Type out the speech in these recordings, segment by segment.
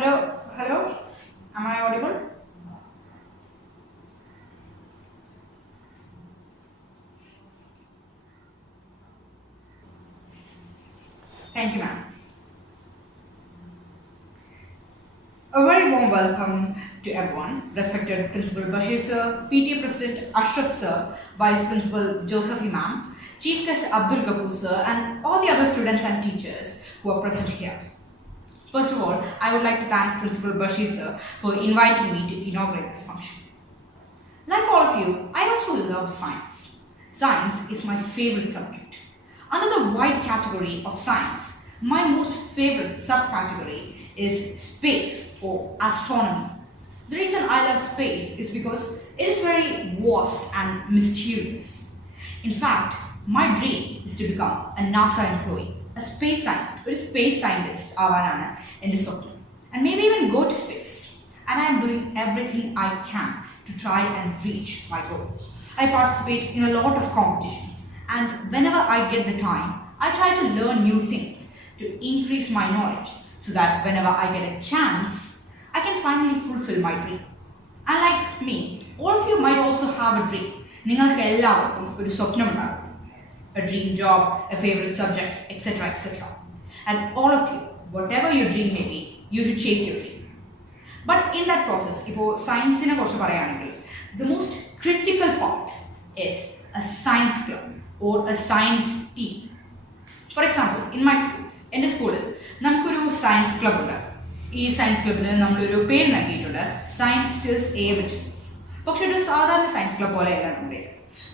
Hello. Am I audible? Thank you, ma'am. A very warm welcome to everyone. Respected Principal Bashir sir, PTA President Ashraf sir, Vice Principal Joseph ma'am, Chief Guest Abdul Ghafoor sir, and all the other students and teachers who are present here. First of all, I would like to thank Principal Bashir sir for inviting me to inaugurate this function. Like all of you, I also love science. Science is my favorite subject. Under the wide category of science, my most favorite subcategory is space or astronomy. The reason I love space is because it is very vast and mysterious. In fact, my dream is to become a NASA employee, a space scientist ആവാനാണ് എൻ്റെ സ്വപ്നം, and maybe even go to space. And I am doing everything I can to try and reach my goal. I participate in a lot of competitions, and whenever I get the time, I try to learn new things to increase my knowledge so that whenever I get a chance, I can finally fulfill my dream. And like me, all of you might also have a dream. നിങ്ങൾക്ക് എല്ലാവർക്കും ഒരു സ്വപ്നമുണ്ടാകും. A dream job, a favorite subject, etc. etc. And all of you, whatever your dream may be, you should chase your dream. But in that process, ഇപ്പോൾ സയൻസിനെ കുറിച്ച് പറയുകയാണെങ്കിൽ, the most critical part is a science club or a science team. For example, in my school, എൻ്റെ സ്കൂളിൽ നമുക്കൊരു science club ഉണ്ട്. ഈ science ക്ലബിന് നമ്മളൊരു പേര് നൽകിയിട്ടുണ്ട്, സയൻസ്റ്റേഴ്സ് ABCs. പക്ഷെ ഒരു സാധാരണ സയൻസ് ക്ലബ് പോലെയല്ല നമ്മുടേത്.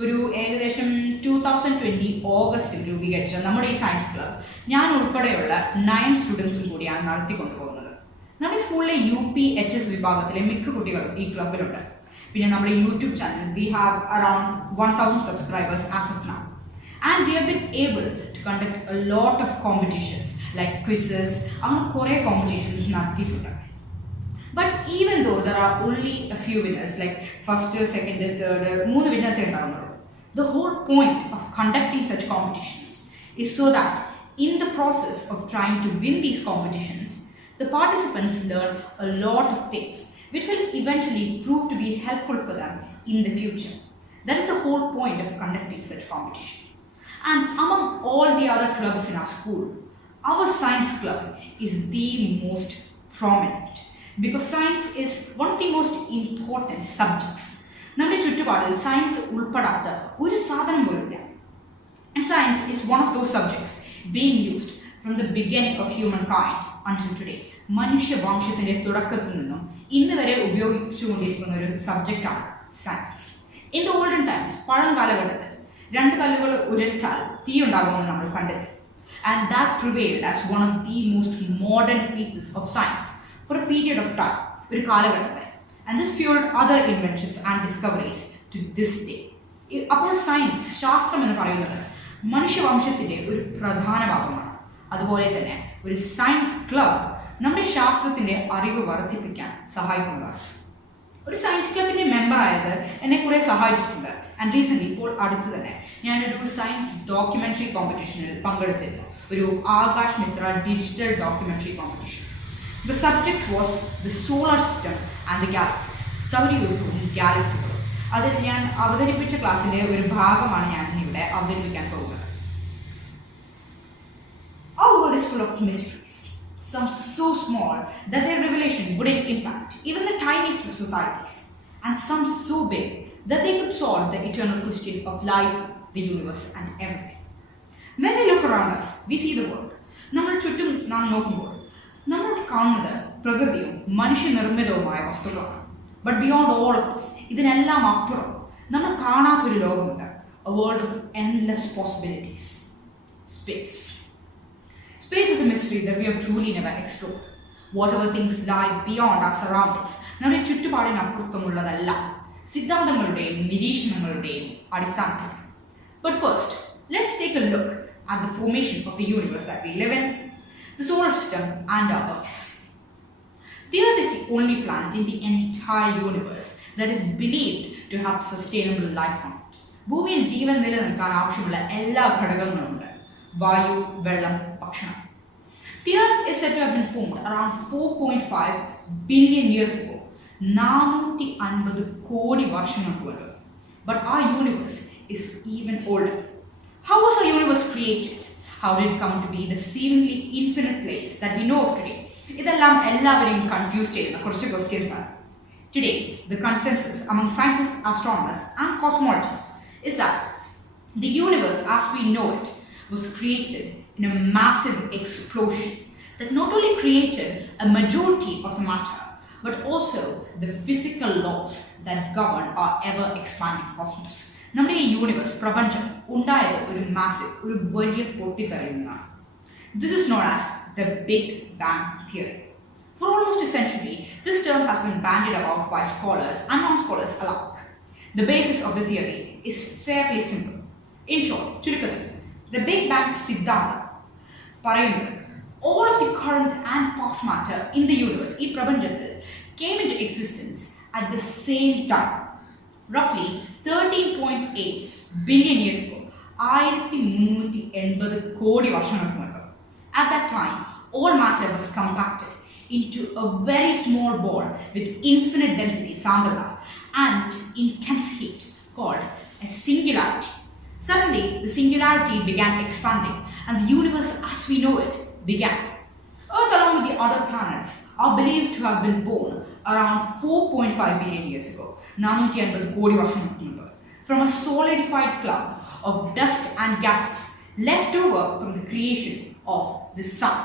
ഒരു ഏകദേശം 2020 ഓഗസ്റ്റിൽ രൂപീകരിച്ച നമ്മുടെ ഈ സയൻസ് ക്ലബ് ഞാൻ ഉൾപ്പെടെയുള്ള 9 സ്റ്റുഡൻസും കൂടിയാണ് നടത്തിക്കൊണ്ടുപോകുന്നത്. നമ്മുടെ സ്കൂളിലെ UPHS വിഭാഗത്തിലെ മിക്ക കുട്ടികളും ഈ ക്ലബിലുണ്ട്. പിന്നെ നമ്മുടെ YouTube channel we have around 1000 subscribers as of now. And we have been able to conduct a lot of competitions like quizzes, അങ്ങനെ കുറേ കോമ്പറ്റീഷൻസ് നടത്തിയിട്ടുണ്ട്. But even though there are only a few winners, like first, second, third, 3 winners ഉണ്ടാകുന്നുള്ളൂ, the whole point of conducting such competitions is so that in the process of trying to win these competitions, the participants learn a lot of things which will eventually prove to be helpful for them in the future. That is the whole point of conducting such competition. And among all the other clubs in our school, our science club is the most prominent because science is one of the most important subjects. നമ്മുടെ ചുറ്റുപാടിൽ science ഉൾപ്പെടാത്ത ഒരു സാധനം പോലുമില്ല. And science is one of those subjects being used from the beginning of humankind until today. മനുഷ്യവംശത്തിന്റെ തുടക്കത്തിൽ നിന്നും ഇന്ന് വരെ ഉപയോഗിച്ചുകൊണ്ടിരിക്കുന്ന ഒരു സബ്ജക്റ്റാണ് science. In the olden times, പഴം കാലഘട്ടത്തിൽ 2 കല്ലുകൾ ഉരച്ചാൽ തീ ഉണ്ടാകുമെന്ന് നമ്മൾ കണ്ടെത്തി. And that prevailed as one of the most modern pieces of science for a period of time, ഒരു കാലഘട്ടം വരെ. And this fueled other inventions and discoveries to this day. അപ്പോൾ സയൻസ്, ശാസ്ത്രം എന്ന് പറയുന്നത് മനുഷ്യവംശത്തിന്റെ ഒരു പ്രധാന ഭാഗമാണ്. അതുപോലെ തന്നെ ഒരു സയൻസ് ക്ലബ് നമ്മുടെ ശാസ്ത്രത്തിന്റെ അറിവ് വർദ്ധിപ്പിക്കാൻ സഹായിക്കുന്നതാണ്. ഒരു സയൻസ് ക്ലബിന്റെ മെമ്പർ ആയത് എന്നെ കുറെ സഹായിച്ചിട്ടുണ്ട്. ആൻഡ് റീസെന്റ് ഇപ്പോൾ അടുത്ത് തന്നെ ഞാനൊരു സയൻസ് ഡോക്യുമെന്ററി കോമ്പറ്റീഷനിൽ പങ്കെടുത്തിരുന്നു, ഒരു Akash Mitra digital documentary competition. The subject was the solar system and the galaxies, സൗരയൂഥവും ഗാലക്സികളും. അതിൽ ഞാൻ അവതരിപ്പിച്ച ക്ലാസ്സിന്റെ ഒരു ഭാഗമാണ് ഞാൻ ഇവിടെ അവതരിപ്പിക്കാൻ പോകുന്നത്. Our world is full of mysteries, some so small that their revelation wouldn't impact even the tiniest of societies, and some so big that they could solve the eternal question of life, the universe, and everything. When we look around us, we see the world. നമ്മൾ ചുറ്റും നാം നോക്കുമ്പോൾ നമ്മൾ കാണുന്നത് പ്രകൃതിയും മനുഷ്യനിർമ്മിതവുമായ വസ്തുക്കളാണ്. But beyond all of this, ഇതിനെല്ലാം അപ്പുറം നമ്മൾ കാണാത്തൊരു ലോകമുണ്ട്, a world of endless possibilities, space. Space is a mystery that we have truly never explored. Whatever things lie beyond our surroundings, നമ്മുടെ ചുറ്റുപാടിനപ്പുറത്തുമുള്ളതല്ല സിദ്ധാന്തങ്ങളുടെയും നിരീക്ഷണങ്ങളുടെയും അടിസ്ഥാനത്തിൽ. But first, let's take a look at the formation of the universe that we live in, the solar system, and our Earth. The Earth is the only planet in the entire universe that is believed to have sustainable life on it. ഭൂമിയിൽ ജീവൻ നിലനിൽക്കാൻ ആവശ്യമുള്ള എല്ലാ ഘടകങ്ങളുമുണ്ട്: വായു, വെള്ളം, ഭക്ഷണം. The Earth is said to have been formed around 4.5 billion years ago. 450 കോടി വർഷങ്ങൾക്ക് മുൻപ്. But our universe is even older. How was our universe created? How did it come to be the seemingly infinite place that we know of today? ഇതെല്ലാം എല്ലാവരെയും confuse ചെയ്യുന്ന കുറച്ച് questions ആണ്. Today, the consensus among scientists, astronomers, and cosmologists is that the universe as we know it was created in a massive explosion that not only created a majority of the matter but also the physical laws that govern our ever expanding cosmos. നമ്മുടെ ഈ universe പ്രപഞ്ചം ഉണ്ടായത് ഒരു massive ഒരു വലിയ പൊട്ടിത്തെറിയിൽ നിന്നാണ്. This is known as the Big Bang Theory. For almost a century, this term has been bandied about by scholars and non-scholars alike. The basis of the theory is fairly simple. In short, ചുരുക്കത്തിൽ the Big Bang സിദ്ധാന്തം പറയുന്നത് all of the current and past matter in the universe, ഈ പ്രപഞ്ചത്തിൽ, came into existence at the same time, roughly 13.8 billion years ago. 1380 കോടി വർഷങ്ങൾക്ക് മുൻപ്. At that time, all matter was compacted into a very small ball with infinite density, സാന്ദ്രത, and intense heat called a singularity. Suddenly, the singularity began expanding and the universe as we know it began. Earth along with the other planets are believed to have been born around 4.5 billion years ago, 450 കോടി വർഷങ്ങൾക്ക് മുൻപ്, from a solidified cloud of dust and gases left over from the creation of the sun.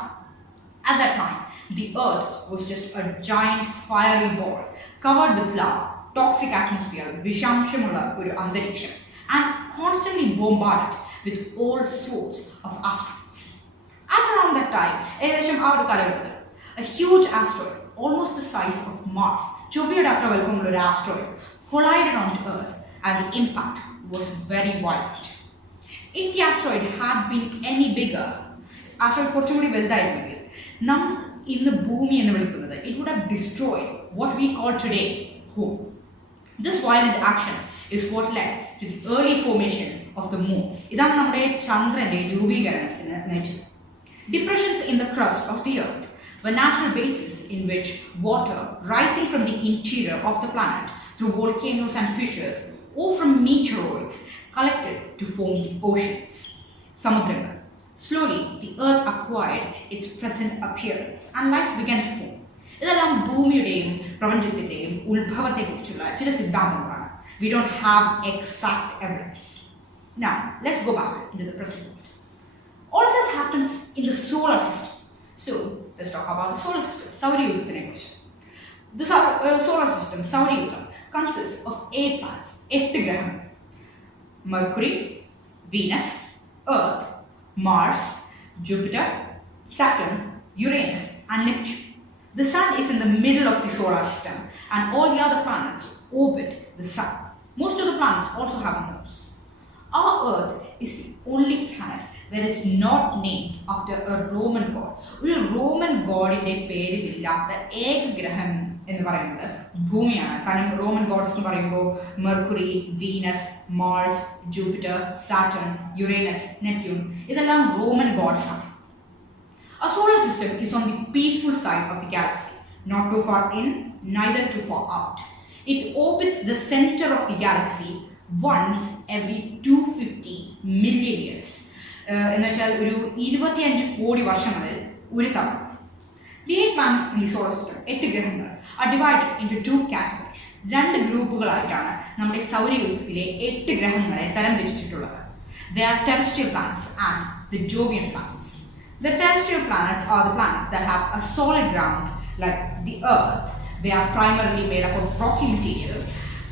At that time, the Earth was just a giant fiery ball covered with lava, toxic atmosphere, വിഷാംശമുള്ള ഒരു അന്തരീക്ഷം, and constantly bombarded with all sorts of asteroids. At around that time, ഏകദേശം ആ ഒരു കാലഘട്ടത്തിൽ, a huge asteroid, almost the size of Mars, ചൊവ്വയുടെ അത്ര വലുപ്പമുള്ള ഒരു asteroid, collided onto Earth and the impact was very violent. If the asteroid had been any bigger, asteroid കുറച്ചും കൂടി വലുതായിരുന്നെങ്കിൽ, നാം ഇന്ന് ഭൂമി എന്ന് വിളിക്കുന്നത്, it would have destroyed what we call today home. This violent action is what led to the early formation of the moon. ഇതാണ് നമ്മുടെ ചന്ദ്രന്റെ രൂപീകരണത്തിന് നയിച്ചത്. Depressions in the crust of the Earth were natural basins in which water rising from the interior of the planet through volcanoes and fissures or from meteoroids collected to form the oceans. Samudragal. Slowly, the Earth acquired its present appearance and life began to form. ഇതെല്ലാം ഭൂമിയുടെയും പ്രപഞ്ചത്തിന്റെയും ഉത്ഭവത്തെക്കുറിച്ചുള്ള ചില സിദ്ധാന്തങ്ങളാണ്. We don't have exact evidence. Now, let's go back into the present world. All this happens in the solar system. So, let's talk about the solar system. സൗരയൂഥത്തിനെക്കുറിച്ച്. The solar system, സൗരയൂഥം, consists of 8 planets, 8 ഗ്രഹങ്ങൾ. Mercury, Venus, Earth, Mars, Jupiter, Saturn, Uranus, and Neptune. The Sun is in the middle of the solar system, and all the other planets orbit the Sun. Most of the planets also have moons. Our Earth is the only planet that is not named after a Roman god. ഒരു Roman ഗോഡിന്റെ പേരിലില്ലാത്ത ഏക ഗ്രഹം എന്ന് പറയുന്നത് ഭൂമിയാണ്. കാരണം Roman gods എന്ന് പറയുമ്പോൾ Mercury, Venus, Mars, Jupiter, Saturn, Uranus, Neptune, ഇതെല്ലാം റോമൻ ഗോഡ്സ് ആണ്. Our solar system is on the peaceful side of the galaxy, not too far in, neither too far out. It orbits the center of the galaxy once every 250 million years. എന്നുവെച്ചാൽ ഒരു 25 കോടി വർഷങ്ങളിൽ ഒരു തവണ. The 8 planets in the solar system, 8 ഗ്രഹങ്ങൾ, are divided into 2 categories. 2 ഗ്രൂപ്പുകളായിട്ടാണ് നമ്മുടെ സൗരയൂഥത്തിലെ 8 ഗ്രഹങ്ങളെ തരംതിരിച്ചിട്ടുള്ളത്. They are terrestrial planets and the Jovian planets. The terrestrial planets are the planets that have a solid ground like the Earth. They are primarily made up of rocky material.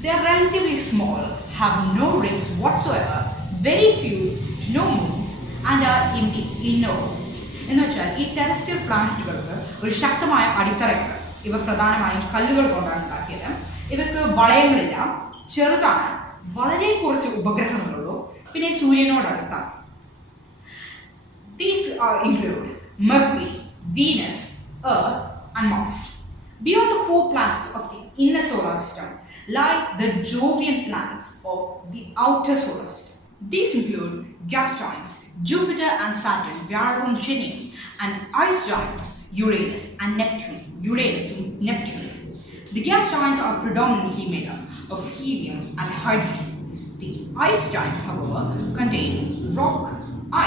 They are relatively small, have no rings whatsoever, very few to no moons, and are in the inner orbits. എന്ന് വെച്ചാൽ ഈ terrestrial പ്ലാനറ്റുകൾക്ക് ഒരു ശക്തമായ അടിത്തറയുണ്ട്. ഇവ പ്രധാനമായും കല്ലുകൾ കൊണ്ടാണ് ഉണ്ടാക്കിയത്. ഇവയ്ക്ക് വളയങ്ങളില്ല, ചെറുതാണ്, വളരെ കുറച്ച് ഉപഗ്രഹങ്ങളുള്ളൂ, പിന്നെ സൂര്യനോടടുത്താണ്. These include Mercury, Venus, Earth, and Mars. Beyond the 4 planets of the inner solar system lie the Jovian planets of the outer solar system. These include gas giants Jupiter and Saturn, വ്യാഴവും ശനിയും, and ice giants Uranus and Neptune. The gas giants are predominantly made up of helium and hydrogen. The ice giants, however, contain rock,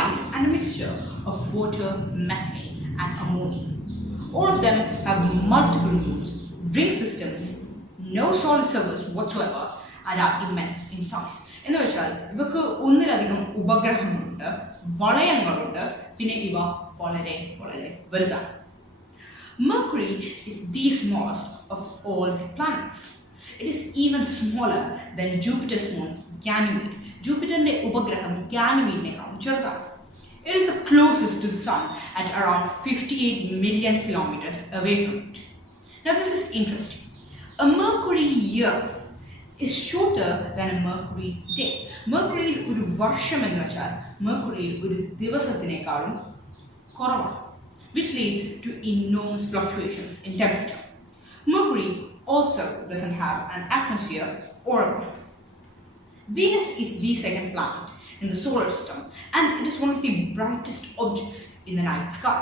ice, and a mixture of water, methane, and ammonia. All of them have multiple moons, ring systems, no solid surface whatsoever, and are immense in size. എന്ന് വെച്ചാൽ ഇവക്ക് ഒന്നിലധികം ഉപഗ്രഹങ്ങളുണ്ട്, വളയങ്ങളുണ്ട്, പിന്നെ ഇവ വളരെ വളരെ വലുതാണ്. Mercury is the smallest of all the planets. It is even smaller than Jupiter's moon Ganymede. Jupiter's ഉപഗ്രഹം Ganymedeനേക്കാളും ചെറുതാണ്. It is the closest to the Sun at around 58 million kilometers away from it. Now this is interesting. A Mercury year is shorter than a Mercury day. Mercury ഒരു വർഷം എന്ന് വെച്ചാൽ Mercury ഒരു ദിവസത്തിനേക്കാളും കുറവാണ്, which leads to enormous fluctuations in temperature. Mercury also doesn't have an atmosphere or a moon. Venus is the second planet in the solar system, and it is one of the brightest objects in the night sky.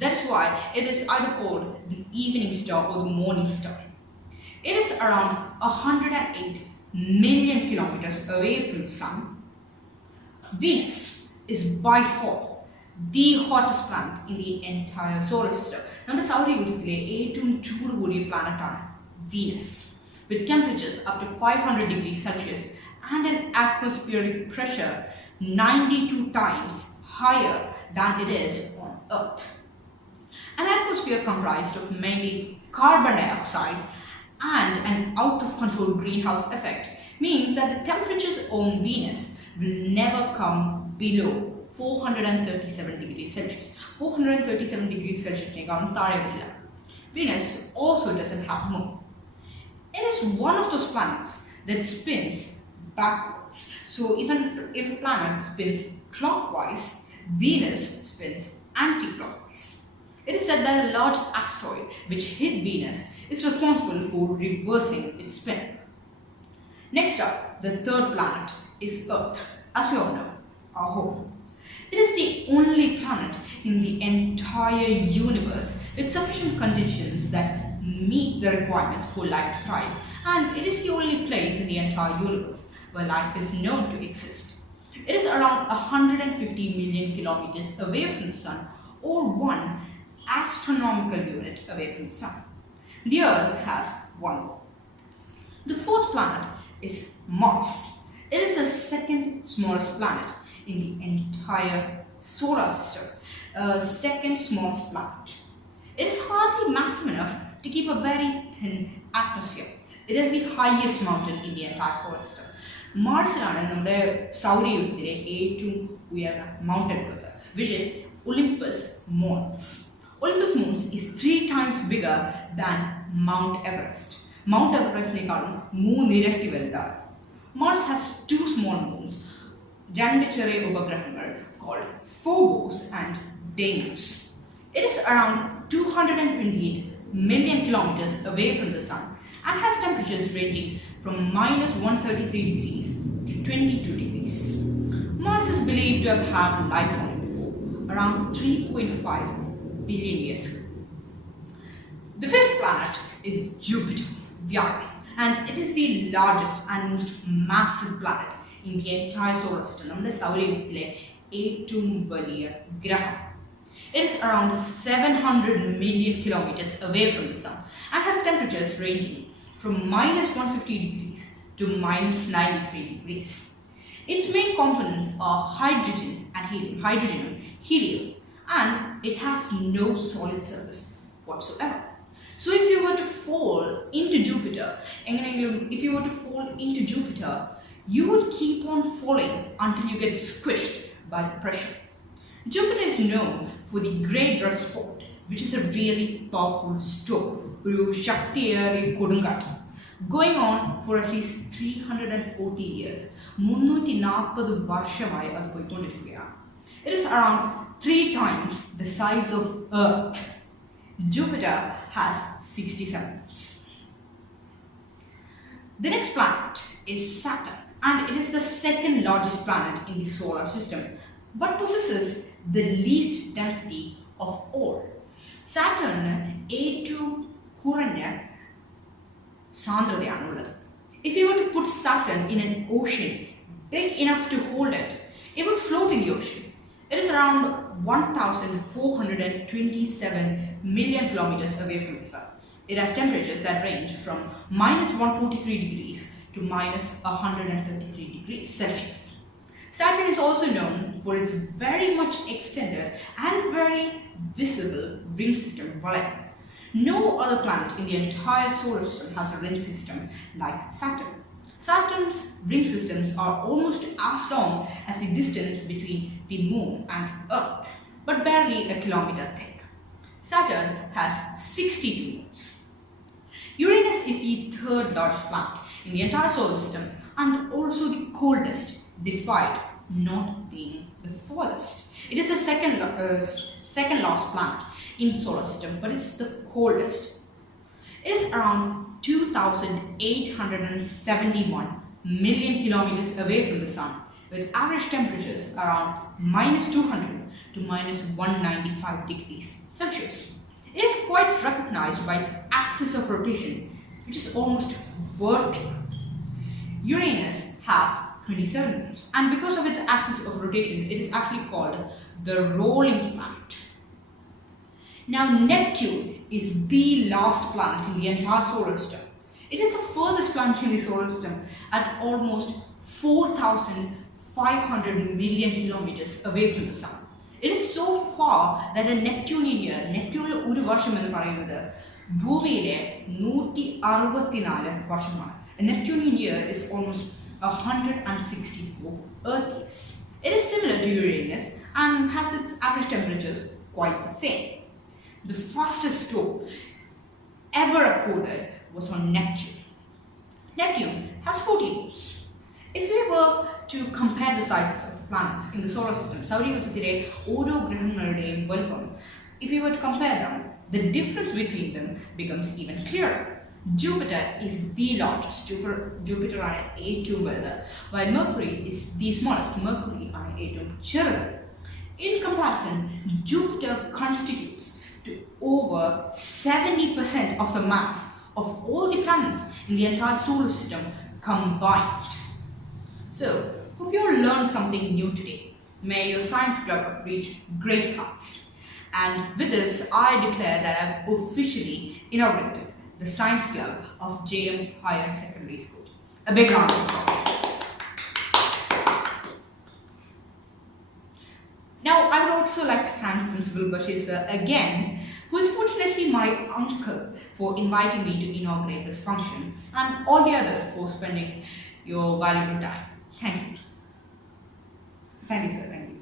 That is why it is either called the evening star or the morning star. It is around 108 million kilometers away from the Sun. Venus is by far the hottest planet in the entire solar system. നമ്മുടെ സൗരയൂഥത്തിലെ ഏറ്റവും ചൂട് കൂടിയ പ്ലാനറ്റാണ് Venus, with temperatures up to 500 degrees Celsius and an atmospheric pressure 92 times higher than it is on Earth. An atmosphere comprised of mainly carbon dioxide and an out-of-control greenhouse effect means that the temperatures on Venus will never come below 437 degrees Celsius. 437 degrees Celsius നേക്കാളും താഴെ വരില്ല. Venus also doesn't have a moon. It is one of those planets that spins backwards. So even if a planet spins clockwise, Venus spins anti-clockwise. It is said that a large asteroid which hit Venus is responsible for reversing its spin. Next up, the third planet is Earth, as you all know, our home. It is the only planet in the entire universe with sufficient conditions that meet the requirements for life to thrive, and it is the only place in the entire universe where life is known to exist. It is around 150 million kilometers away from the Sun, or 1 astronomical unit away from the Sun. The Earth has one moon. The fourth planet is Mars. It is the second smallest planet in the entire solar system. Second smallest planet. It is hardly massive enough to keep a very thin atmosphere. It is the highest mountain in the entire solar system. മാർസിലാണ് നമ്മുടെ സൗരയൂഥത്തിലെ ഏറ്റവും ഉയർന്ന mountain ഉള്ളത്, which is Olympus Mons. Olympus Mons is 3 times bigger than Mount Everest. Mount Everestനേക്കാളും 3 ഇരട്ടി വലുതാണ്. Mars has 2 small moons, 2 ചെറിയ ഉപഗ്രഹങ്ങൾ called Phobos and Deimos. It is around 228 million kilometers away from the Sun and has temperatures ranging from -133 degrees to 22 degrees. Mars is believed to have had life on it before, around 3.5 billion years ago. The fifth planet is Jupiter, and it is the largest and most massive planet in the entire solar system. നമ്മുടെ സൗരയൂഥത്തിലെ ഏറ്റവും വലിയ ഗ്രഹം. It is around 700 million kilometers away from the Sun and has temperatures ranging from -150 degrees to -93 degrees. Its main components are hydrogen and helium, and it has no solid surface whatsoever. So if you were to fall into Jupiter, you would keep on falling until you get squished by the pressure. Jupiter is known for the Great Red Spot, which is a really powerful storm, going on for at least 340 years. 340 വർഷമായി അത് പോയിക്കൊണ്ടിരിക്കുകയാണ്. It is around 3 times the size of Earth. Jupiter has 67 moons. The next planet is Saturn, and it is the second largest planet in the solar system but possesses the least density of all. Saturn ഏറ്റവും കുറഞ്ഞ സാന്ദ്രതയാണുള്ളത്. If you were to put Saturn in an ocean big enough to hold it, it would float in the ocean. It is around 1,427 million kilometers away from the Sun. It has temperatures that range from minus 143 degrees to minus 133 degrees Celsius. Saturn is also known for its very much extended and very visible ring system. No other planet in the entire solar system has a ring system like Saturn. Saturn's ring systems are almost as long as the distance between the Moon and Earth, but barely a kilometer thick. Saturn has 62 moons. Uranus is the third largest planet in the entire solar system and also the coldest, despite not being the farthest. It is the second largest planet in the solar system, but it's the coldest. It is around 2,871 million kilometers away from the Sun, with average temperatures around minus 200 to minus 195 degrees Celsius. It is quite recognized by its axis of rotation, which is almost vertical. Uranus has 27 moons, and because of its axis of rotation, it is actually called the rolling planet. Now, Neptune is the last planet in the entire solar system. It is the furthest planet in the solar system at almost 4,500 million kilometers away from the Sun. It is so far that a Neptunian year, Neptune ഒരു വർഷം എന്ന് പറയുന്നത് ഭൂമിയിലെ 164 വർഷമാണ്. A Neptunian year is almost 164 Earth years. It is similar to Uranus and has its average temperatures quite the same. The fastest storm ever recorded was on Neptune. Neptune has 14 moons. If we were to compare the sizes of the planets in the solar system, if we were to compare them, the difference between them becomes even clearer. Jupiter is the largest, Jupiter ആണ് ഏറ്റവും വലുത്, while Mercury is the smallest, Mercury ആണ് ഏറ്റവും ചെറുത്. In comparison, Jupiter constitutes to over 70% of the mass of all the planets in the entire solar system combined. So, hope you all learned something new today. May your science club reach great heights. And with this, I declare that I've officially inaugurated the Science Club of JM Higher Secondary School. A big round of applause. Now, I would also like to thank Principal Bashir sir again, who is fortunately my uncle, for inviting me to inaugurate this function, and all the others for spending your valuable time. Thank you. Thank you, sir. Thank you.